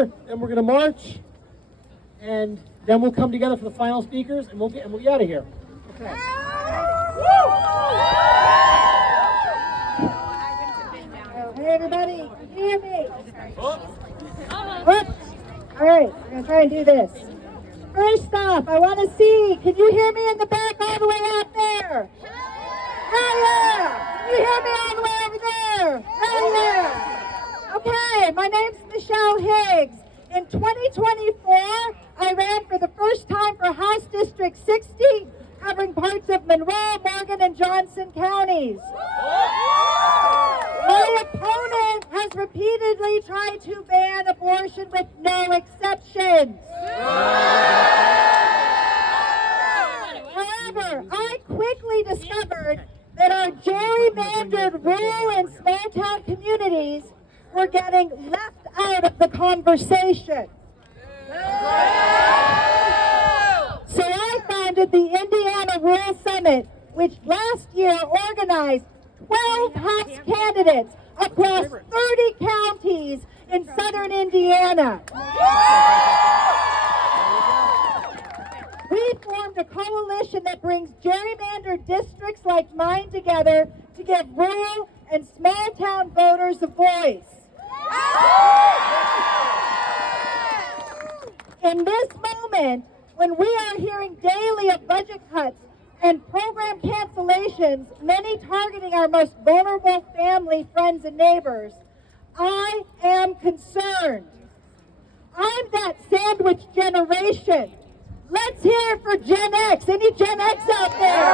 together, then we're going to march, and then we'll come together for the final speakers, and we'll be out of here. Okay. Hey everybody, can you hear me? Whoops. All right, we're going to try and do this. First off, I want to see, can you hear me in the back all the way out there? Hell yeah! Can you hear me all the way over there? Hell yeah! Okay, my name's Michelle Higgs. In 2024, I ran for the first time for House District 60, covering parts of Monroe, Morgan, and Johnson counties. My opponent has repeatedly tried to ban abortion with no exceptions. However, I quickly discovered that our gerrymandered rural and small-town communities were getting left out of the conversation. So I founded the Indiana Rural Summit, which last year organized 12 House candidates across 30 counties in southern Indiana. We formed a coalition that brings gerrymandered districts like mine together to give rural and small-town voters a voice. In this moment, when we are hearing daily of budget cuts and program cancellations, many targeting our most vulnerable family, friends, and neighbors, I am concerned. I'm that sandwich generation. Let's hear it for Gen X. Any Gen X out there?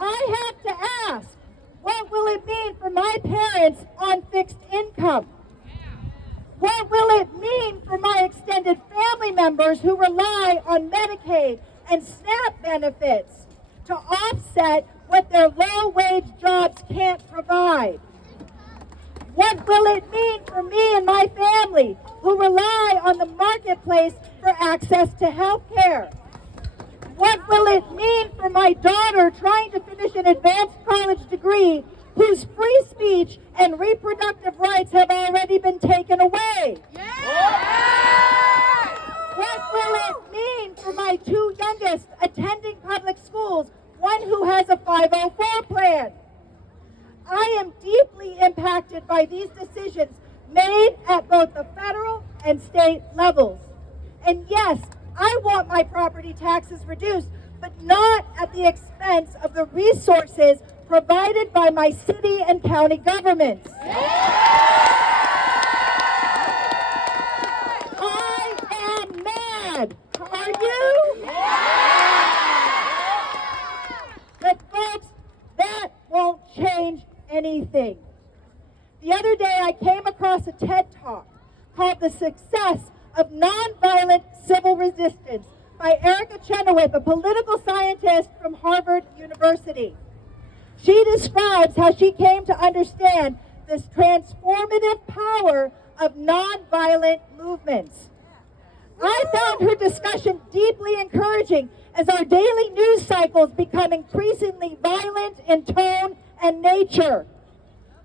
I have to ask, what will it mean for my parents on fixed income? What will it mean for my extended family members who rely on Medicaid and SNAP benefits to offset what their low-wage jobs can't provide? What will it mean for me and my family who rely on the marketplace for access to health care? What will it mean for my daughter trying to finish an advanced college degree whose free speech and reproductive rights have already been taken away? What will it mean for my two youngest attending public schools, one who has a 504 plan? I am deeply impacted by these decisions made at both the federal and state levels. And yes, I want my property taxes reduced, but not at the expense of the resources provided by my city and county governments. I am mad. Are you? But folks, that won't change anything. The other day I came across a TED Talk called The Success of Nonviolent Civil Resistance by Erica Chenoweth, a political scientist from Harvard University. She describes how she came to understand this transformative power of nonviolent movements. I found her discussion deeply encouraging as our daily news cycles become increasingly violent in tone and nature.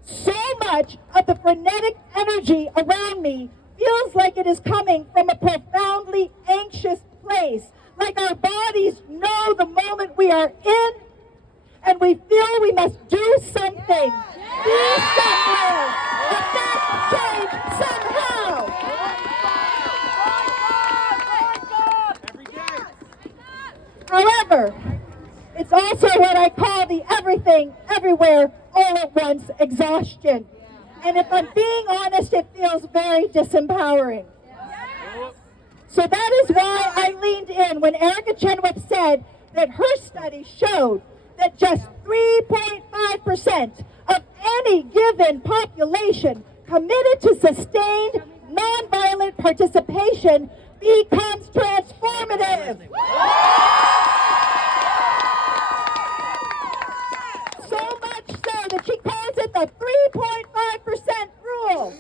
So much of the frenetic energy around me feels like it is coming from a profoundly anxious place, like our bodies know the moment we are in, and we feel we must do something, be somewhere, affect change somehow. However, it's also what I call the everything, everywhere, all at once exhaustion. And if I'm being honest, it feels very disempowering. So that is why I leaned in when Erica Chenoweth said that her study showed that just 3.5% of any given population committed to sustained nonviolent participation becomes transformative. So much so that she calls it the 3.5% rule.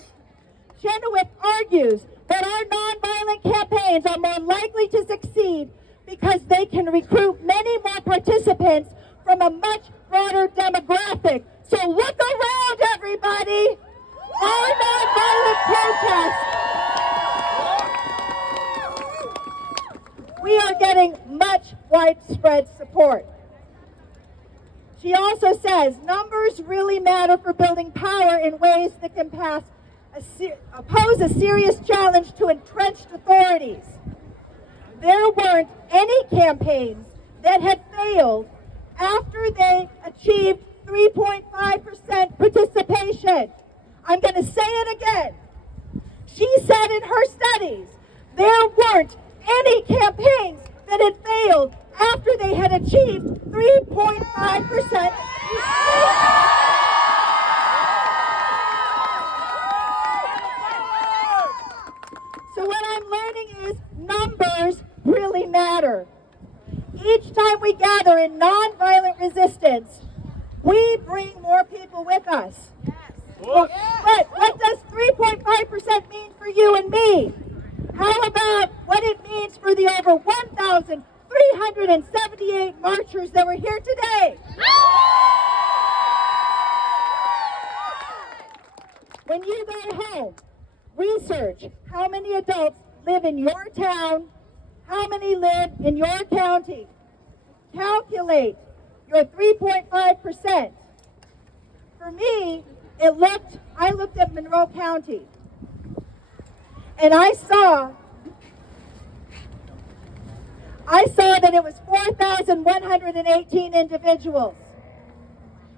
Chenoweth argues that our nonviolent campaigns are more likely to succeed because they can recruit many more participants from a much broader demographic. So look around, everybody. widespread support. She also says numbers really matter for building power in ways that can pose a serious challenge to entrenched authorities. There weren't any campaigns that had failed after they achieved 3.5% participation. I'm going to say it again. She said in her studies, there weren't any campaigns that had failed after they had achieved 3.5%. So what I'm learning is numbers really matter. Each time we gather in nonviolent resistance, we bring more people with us. But what does 3.5% mean for you and me? How about what it means for the over 1,378 marchers that were here today? When you go home, research how many adults live in your town, how many live in your county. Calculate your 3.5%. For me, I looked at Monroe County, and I saw that it was 4,118 individuals.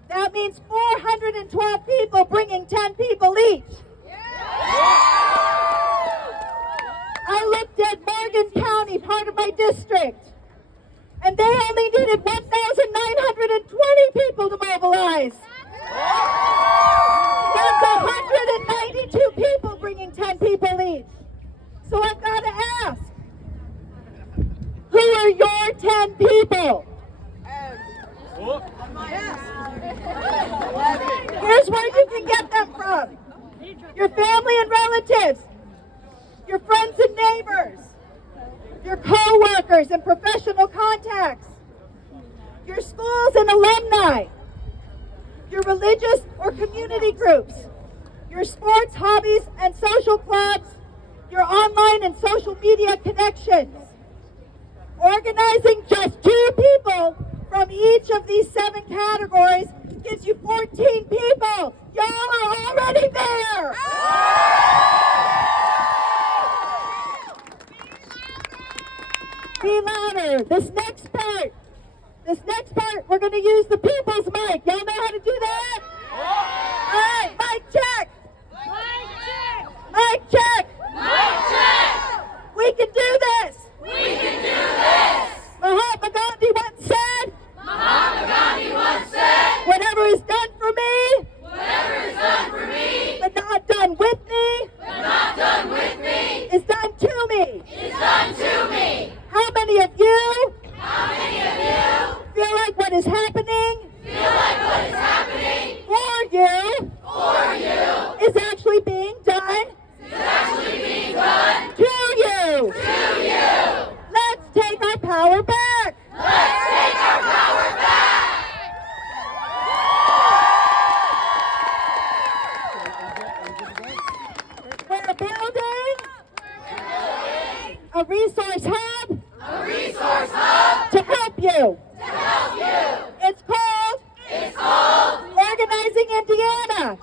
That means 412 people bringing 10 people each. I looked at Morgan County, part of my district, and they only needed 1,920 people to mobilize. That's 192 people bringing 10 people each. So I've got to ask, who are your 10 people? Here's where you can get them from. Your family and relatives, your friends and neighbors, your co-workers and professional contacts, your schools and alumni, your religious or community groups, your sports, hobbies, and social clubs, your online and social media connections. Organizing just 2 people from each of these 7 categories gives you 14 people. Y'all are already there. Be louder. This next part, we're going to use the people's mic. Y'all know how to do that? All right, mic check. Mic check. We can do this. Mahatma Gandhi once said, whatever is done for me, but not done with me, is done to me. How many of you feel like what is happening for you is actually being done to you? Let's take our power back. We're building a resource hub to help you. It's called Organizing Indiana.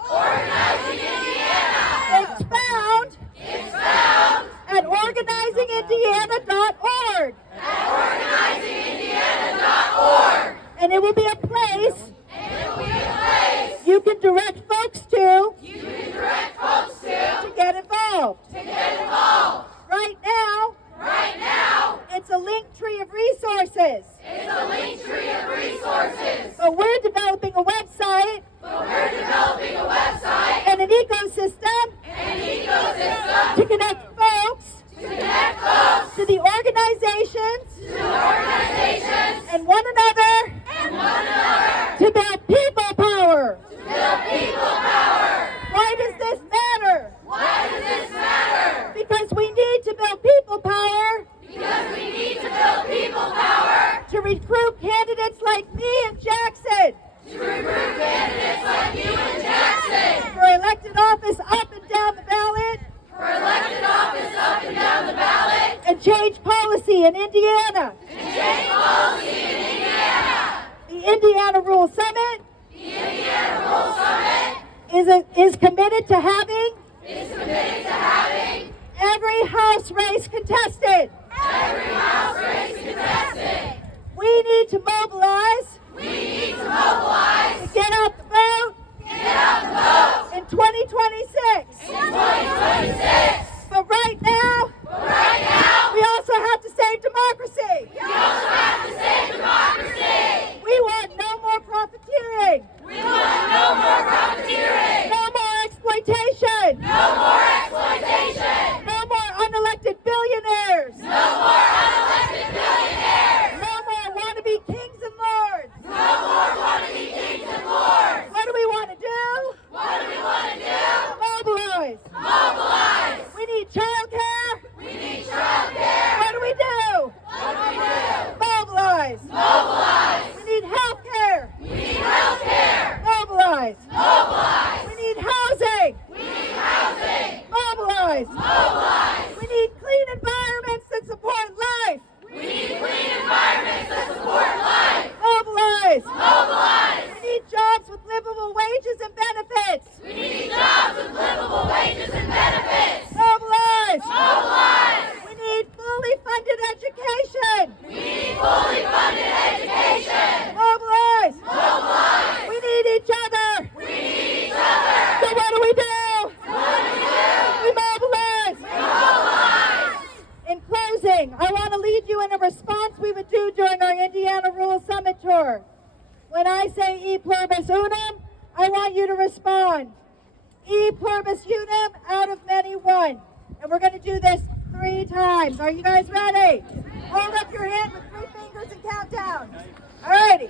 It's found at organizingindiana.org. And it will be a place you can direct folks to get involved. Right now, it's a link tree of resources. But we're developing a website and an ecosystem to connect folks to the organizations and one another to build people power. Why does this matter? Because we need to build people power to recruit candidates like me and Jackson for elected office up and down the ballot and change policy in Indiana. committed to having every House race contested. We need to mobilize. To get out the vote. In 2026. But right now, we also have to save democracy. We want no more profiteering. No more exploitation. No more unelected billionaires. No more wannabe kings and lords. What do we want to do? Mobilize. We need childcare. What do we do? Mobilize. We need health care. Mobilize. We need housing. Mobilize. We need clean environments that support life. Mobilize. We need jobs with livable wages and benefits. Mobilize. We need fully funded education. Mobilize. We need each other. So what do? We mobilize. In closing, I want to lead you in a response we would do during our Indiana Rural Summit tour. When I say E pluribus unum, I want you to respond. E pluribus unum, out of many one. And we're going to do this 3 times. Are you guys ready? Hold up your hand with 3 fingers and count down. Alrighty.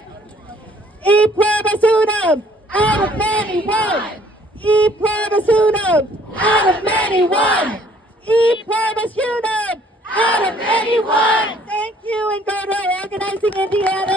E pluribus unum, out of many one. E pluribus unum, out of many one. E pluribus unum, out of many one. Thank you, and go to Organizing Indiana.